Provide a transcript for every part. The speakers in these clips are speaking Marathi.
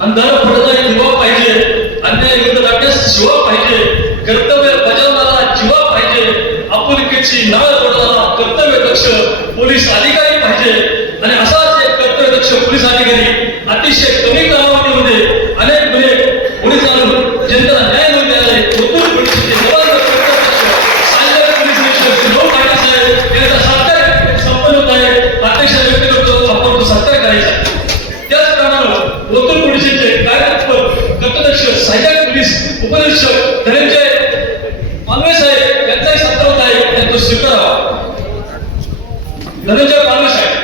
अंधार पडता जीवा पाहिजे, अन्याय विरुद्ध लढण्यास शिवा पाहिजे, कर्तव्य बजावणारा जीवा पाहिजे, आपुलकीची नाळ तोडणारा कर्तव्य दक्ष पोलीस अधिकारी पाहिजे. आणि असाच एक कर्तव्य दक्ष पोलीस अधिकारी अतिशय कमी कालावधीमध्ये अनेक गुन्हे पुढे चालून जनतेला न्याय मिळून द्यायला उत्तर पोलिसांचे जबाबदार सायबर पोलीस निरीक्षक लोक साहेब यांचा सत्कार संपन्न होत आहे. अध्यक्ष व्यक्त करतो आपण तो सत्कार करायचा. त्याचप्रमाणे उत्तर पोलिसांचे कार्यरत कर्तव्यदक्ष सहाय्यक पोलीस उपनिरीक्षक धनंजय पालवे साहेब यांचाही सत्कार होत आहे. त्यांचा स्वीकारावा. धनंजय पालवे साहेब.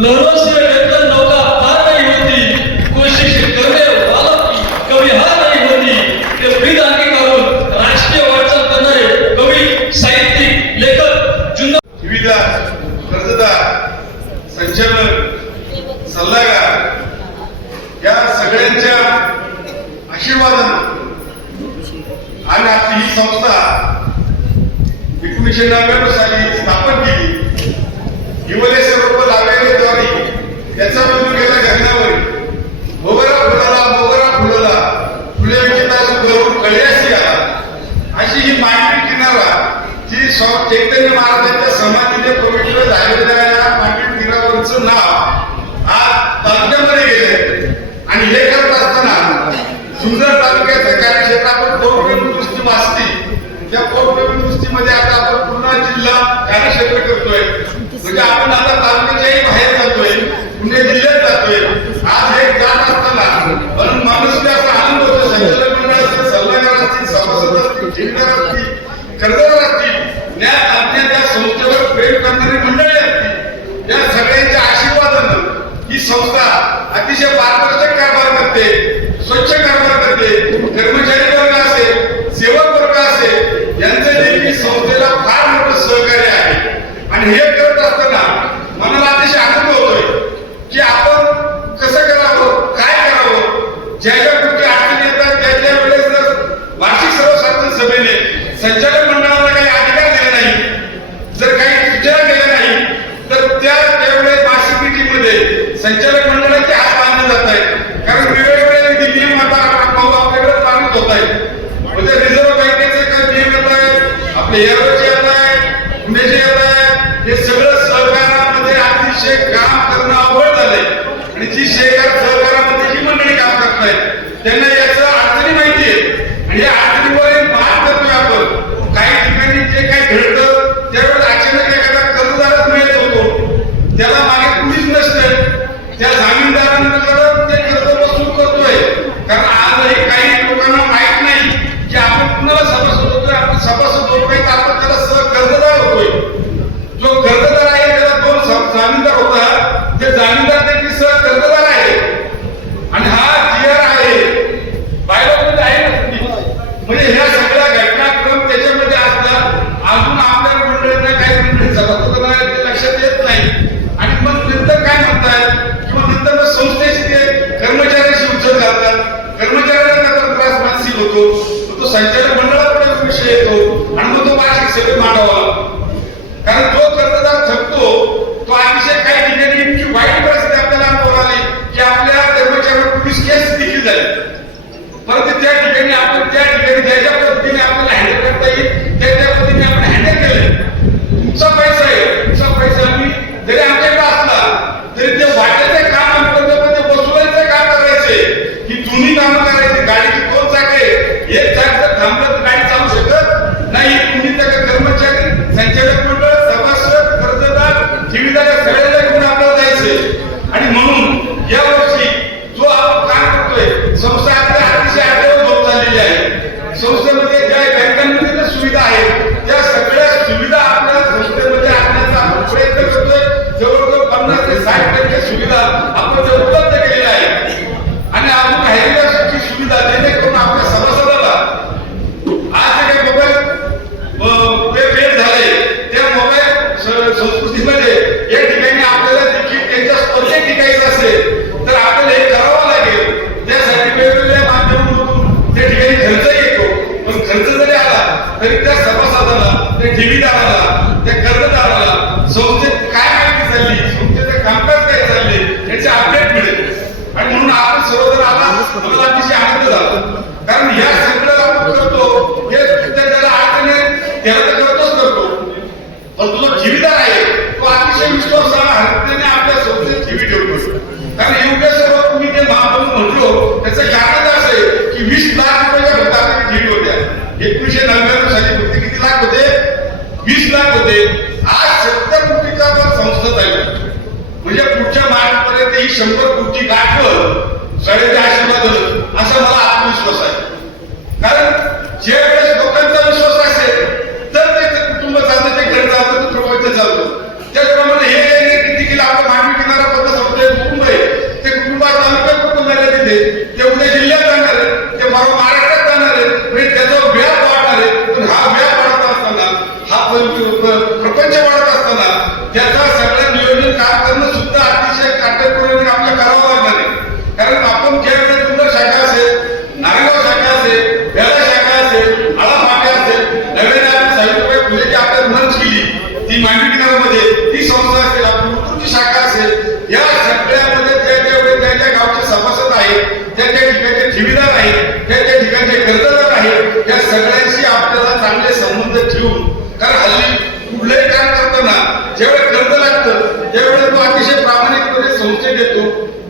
लहरों से बेहतर नौका पार नहीं होती, कोशिश करने वालों की कभी हार नहीं होती. ते ब्रीद आगे करून राष्ट्रीय वाटचाल करणारे कवी, साहित्यिक, लेखक, जुन्नर ठेवीदार, कर्जदार, संचालक, सल्लागार या सगळ्यांच्या आशीर्वादाने आणि आपली ही संस्था 1999 साली स्थापन केली. हिवलेचे रोप लावलेले द्वारी त्याचा बिंदू गेला गगनावर. मोगरा फुलला फुले विचिताची गौरव कळ्यासी आला. अशी ही मांडवी किनारा जी चैतन्य महाराजांच्या समाधीने पवित्र झालेल्या या मांडवी किनाऱ्यावरचं नाव आज तालुक्यामध्ये गेले. आणि हे करत असताना सुंदर तालुक्याचं कार्यक्षेत्र आपण कोटप्रेमी दृष्टी वाचते. त्या कोटप्रेमी दृष्टीमध्ये आता आपण पूर्ण जिल्हा कार्यक्षेत्र करतोय. म्हणजे आपण आता तालुक्याच्याही बाहेर जातोय, पुणे जिल्ह्यात जातोय. आज हे जात असताना पण माणूसला असा आनंद होतो. संचालक मंडळ असतील, सल्लागार असतील, सभासद असतील, ठेवीदार असतील, कर्जदार असतील, त्या संस्थेवर प्रेम करणारी मंडळी असतील, या सगळ्यांच्या आशीर्वादानं ही संस्था अतिशय पारदर्शक कारभार करते, स्वच्छ कारभार करते. कर्मचारी वर्ग असेल, सेवक वर्ग असेल, यांचे देखील संस्थेला फार मोठं सहकार्य आहे. आणि हे करत असताना मनाला अतिशय आनंद होतोय की आपण कसं करावं, काय करावं. ज्या ज्या गोष्टी अडचणी येतात त्या वेळेस जर वार्षिक सर्वसाधारण सभेने संचालक मंडळाला काही अधिकार दिले नाही, जर काही सूचना केल्या नाही, तर त्यावेळेस वार्षिक मीटिंगमध्ये संचालक मंडळाचे हात बांधले जात आहेत. कारण वेगवेगळे नियम आता आपल्याकडे लागू होत आहेत. म्हणजे रिझर्व्ह बँकेचे काही नियम येत आहेत, आपले एअरवेचे येत आहेत, पुण्याचे येत आहेत. हे सगळं सहकारामध्ये अतिशय काम करणं अवघड झालंय. आणि जी सहकारामध्ये जी मंडळी काम करत आहेत त्यांना याचं अडचणी माहिती आहे. आणि या अडचणीवर मात करतोय आपण. काही ठिकाणी जे काही घडतं त्यावेळेस अचानक एखादा कर्जदारच मिळत होतो, त्याला मागे कुणीच नसतं, त्या जामीनदारांकडे ते कर्ज वसूल करतोय. कारण आजही काही लोकांना माहित नाही की आपण कुणाला सभासद होतोय. आपण सभासद होत नाही, आपण त्याला कर्जदार होतोय. जो कर्जदार आहे त्याला दोन जामीनदार होता, ते जामीनदार देखील सह कर्जदार आहे. आणि हा जीआर आहे, बायोलॉजी आहे. म्हणजे ह्या सगळ्या घटनाक्रम त्याच्यामध्ये असतात. अजून आपल्या मंडळींना काही मंडळी सभासद ते लक्षात येत नाही. आणि मग नंतर काय म्हणतात किंवा नंतर मग संस्थेशी ते कर्मचाऱ्यांशी उचल घालतात. कर्मचाऱ्यांना त्याचा त्रास मानसिक होतो, तो संचालक मंडळाकडे विषय येतो आणि मग तो वार्षिक सभेत मांडावा. कारण जो कर्जदार थकतो तो अतिशय काही ठिकाणी इतकी वाईट परिस्थिती आपल्याला अनुभव आली की आपल्या कर्मचाऱ्यांवर पोलीस केस देखील झाली. परंतु त्या ठिकाणी आपण त्या ठिकाणी ज्या पद्धतीने आपल्याला हँडल करता येईल त्या पद्धतीने आपण हँडल केलं. तुमचा पैसा आहे, तुमचा पैसा आम्ही जरी आमच्याकडे असला तरी ते वाटायचं काम आम्ही करतो, पण ते वसुलायचं काम करायचे. ही दोन्ही कामं करायची. गाडीची दोन चाके, एक चाक जर थांबलं तर गाडी चालू शकत नाही. तुम्ही त्या कर्मचारी, संचालक मंडळ, सभासद, कर्जदार, ठेवीदार सगळ्यांना घेऊन आपल्याला जायचंय. आणि म्हणून या वर्षी जो आपण काम करतोय संस्था आपल्या अतिशय आग्रह होत चाललेली आहे. संस्थेमध्ये ज्या बँकांमध्ये ज्या सुविधा आहेत त्या सगळ्या सुविधा आपल्या संस्थेमध्ये आणण्याचा आपण प्रयत्न करतोय. जवळजवळ 50 ते 60% सुविधा आपण उपलब्ध केलेल्या आहेत. आणि अजून राहिलेल्या सुविधा जेणेकरून आपल्या सभासदाला आज जे काही मोबाईल भेट झाले त्या मोबाईल संस्कृतीमध्ये या ठिकाणी आपल्याला देखील त्यांच्या स्पर्धे अतिशय विश्वासाने आपल्या संस्थेत ठेवी ठेवतो. कारण एवढ्या सर्व तुम्ही ते महाप्रभू म्हटलो त्याचं कारण असं आहे की 20 लाख रुपयाच्या फक्त आपल्या ठेवी होत्या. 1999 साली फक्त किती लाख होते? 20 लाख होते. आज 70 कोटीचा संस्था चालली. म्हणजे पुढच्या मार्चपर्यंत ही 100 कोटी गाठवल सगळ्यांच्या आशीर्वाद असा मला आत्मविश्वास आहे. कारण ज्या वेळेस लोकांचा विश्वास असेल तर त्याचं कुटुंब चालतं, ते घर चालतं, ते प्रपंच चालतं. त्याचप्रमाणे हे देखील आपलं मानवी किनारा पद्धत संस्थे कुटुंब आहे. ते कुटुंबात तालुक्यात कुटुंबाला तिथे ते उद्या जिल्ह्यात जाणार आहे, ते महाराष्ट्रात जाणार आहे. म्हणजे त्याचा व्याप वाढणार आहे. पण हा व्याप वाढत असताना, हा प्रपंच वाढत असताना त्याचा सगळं नियोजन काम करणं सुद्धा अतिशय काटेकोरपणे आपल्याला करावं लागणार आहे. कारण आपण ज्या वेळेस जुन्नर शाखा असेल, नारायणगाव शाखा असेल, बेला शाखा असेल, आळा फाटा असेल, नव्याने आपण सावित्रीबाई फुलेची आपल्याला मर्ज केली ती मांडवी किनाऱ्यामध्ये, ती संस्था असेल, आपली उतरची शाखा असेल, या सगळ्यामध्ये त्या गावचे सभासद आहेत, त्या ठिकाणचे ठेवीदार आहेत, त्या ठिकाणचे कर्जदार आहेत, या सगळ्यांशी आपल्याला चांगले संबंध ठेवून, कारण हल्ली कुठलंही काम करताना ज्यावेळेस कर्ज लागतं त्यावेळेस तो अतिशय प्रामाणिकपणे संस्थेत येतो.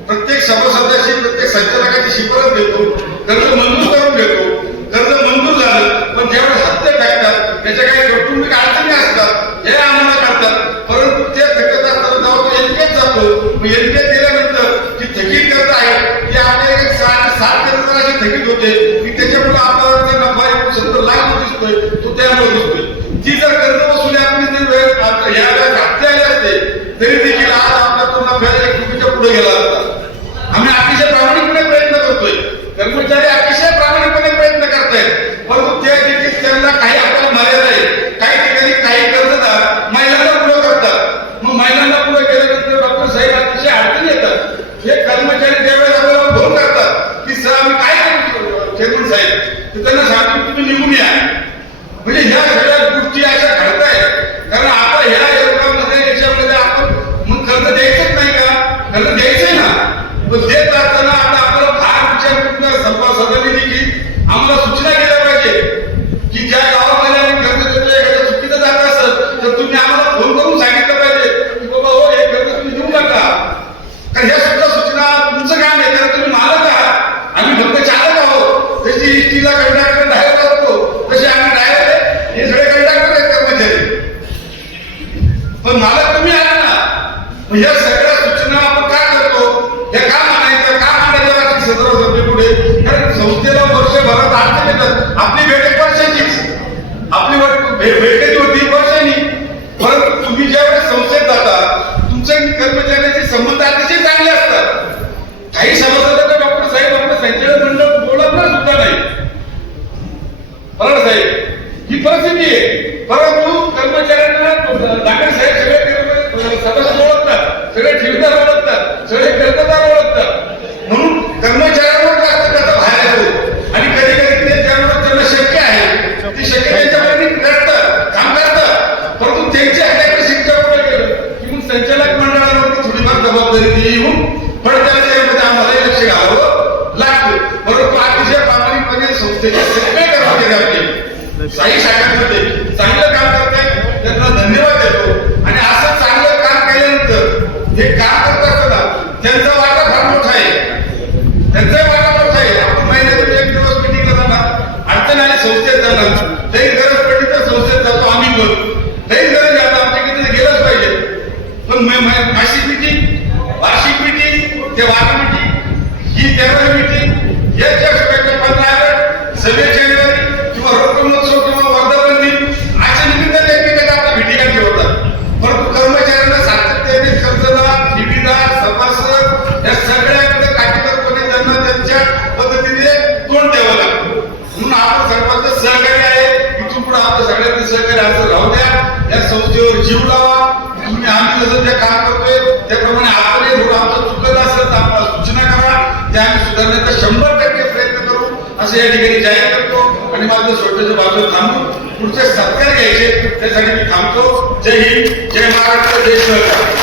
प्रत्येक सभासदाशी, प्रत्येक संचालकाची शिफारस देतो, कर्ज मंजूर करून देतो. कर्ज मंजूर झालं पण ज्यावेळेस हप्ते टाकतात त्याच्या काही कौटुंबिक अडचणी असतात, हे आम्हाला कळतात. परंतु ते थकत असताना जेव्हा तो एनपीएस जातो, मग एनपीएस गेल्यानंतर जी थकीत कर्ज आहे ती आपल्याला एक 60 कर्जदार अशी थकीत होते की त्याच्यामुळे आपल्याला नफा 70 लाख दिसतोय, तो त्यामुळे दिसतोय. जी जर कर्ज वसुली आपण या वेळेस हप्ते आले असते तरी देखील आज आपला तो नफा 1 कोटीच्या पुढे गेला असता. आम्ही अतिशय प्रामाणिकपणे प्रयत्न करतोय, कर्मचारी अतिशय प्रामाणिकपणे प्रयत्न करतायत. परंतु त्या देखील त्यांना काही आपल्याला मर्यादा आहे. काही ठिकाणी काही कर्जदार महिलांना पुढे करतात. मग महिलांना पुढे केल्यानंतर डॉक्टर साहेब अतिशय अडचणी येतात. हे कर्मचारी त्यावेळेस आपल्याला फोन करतात की सर आम्ही काय करू चेअरमन साहेब, तर त्यांना सांगतो तुम्ही निघून या. म्हणजे ह्या सगळ्या गोष्टी अशा घडतायत. कारण आता ह्या योगामध्ये याच्यामध्ये आपण मग कर्ज द्यायचंच नाही का? कर्ज द्यायचंय ना, पण देत असताना आता आपल्याला फार विचार करून सभासदांनी देखील आम्हाला सूचना केल्या पाहिजे की ज्या गावामध्ये आम्ही कर्ज देतो एखाद्या चुकीचं जात असेल तर तुम्ही आम्हाला फोन करून सांगितलं पाहिजे की बाबा हो हे कर्ज तुम्ही देऊ नका. कारण ह्या सुद्धा सूचना तुमचं काम आहे, कारण तुम्ही मालक आहात, आम्ही फक्त चालक आहोत. जशी इष्टीला कंडक्टर ड्रायव्हर असतो तसे आम्ही ड्रायव्हर आहे, हे सगळे कंडक्टर आहेत कर्मचारी, पण मालक तुम्ही आहात ना. मग या सगळ्या सूचना आपण काय करतो, हे का मानायचं, का मानायचं सदस्य पुढे. कारण संस्थेला वर्षभरात अडचण येतात. आपली भेट 1 वर्षाचीच, आपली भेट होती वर्षांनी. परंतु तुम्ही ज्यावेळेस संस्थेत जाता तुमच्या कर्मचाऱ्यांचे संबंध अतिशय चांगले असतात. काही सभासदांना डॉक्टर साहेब आपलं संचालक मंडळ बोलत सुद्धा नाही. बरोबर साहेब, ही परिस्थिती आहे. परंतु कर्मचाऱ्यांना डॉक्टर साहेब सगळे सदस्य ओळखतात, सगळे ठेवीदार ओळखतात, सगळे कर्जदार ओळखतात. म्हणून कर्मचाऱ्यांवर जास्त त्याचा बाहेर येतो आणि कधी कधी ते ज्यामुळे त्यांना शक्य आहे ती शक्य त्यांच्याकडे करतात, काम करतात. परंतु त्यांच्या हाताकडे शिक्षा पुढे गेलं की मग संचालक मंडळावरती थोडीफार जबाबदारी येऊन पडत्या त्यामध्ये आम्हाला लक्ष घालावं लागतं. परंतु अतिशय प्रामाणिकपणे संस्थेचे सगळे कर्मचारी आपले काही शाखांमध्ये चांगलं काम करतायत, त्यांना धन्यवाद देतो. आणि असं चांगलं काम केल्यानंतर हे काम करत असताना त्यांचा वाटा फार मोठा आहे, त्यांचा वाटा मोठा आहे. आपण महिन्यातून 1 दिवस मिटिंगला जाणार, अडचण आली संस्थेत जाणार, काही गरज पडली तर संस्थेत जातो आम्ही पण, काही गरज आता आमच्या किती गेलंच पाहिजे. पण मासिक मिटिंग, वार्षिक मिटिंग, ते वार मिटिंग, ही 13वी मिटिंग, याच्या 15 ऑगस्ट, 26 जानेवारी किंवा रोख महोत्सव किंवा वर्धापन दिन अशा निमित्ताने एकमेकांना आपल्या भेटी गाठी होतात. परंतु कर्मचाऱ्यांना सातत्याने कर्जदार, ठेवीदार, सभासद या सगळ्याकडे काटेकोरपणे त्यांना त्यांच्या पद्धतीने तोंड द्यावं लागतं. म्हणून आपण सर्वांचं सहकार्य आहे, इथून पुढे आपलं सगळ्यांचं सहकार्य असं राहू द्या. या संस्थेवर जीव लावा. तुम्ही आम्ही जसं जे काम करतोय त्याप्रमाणे आपण थोडं आमचं चुकत असेल तर आम्हाला सूचना करा, ते आम्ही सुधारण्याचा 100% प्रयत्न करू असं या ठिकाणी जाहीर करतो. आणि माझं छोट्याच्या बाजूला थांबून पुढचे सत्कार घ्यायचे त्यासाठी मी थांबतो. जय हिंद, जय महाराष्ट्र, जय शिवराय.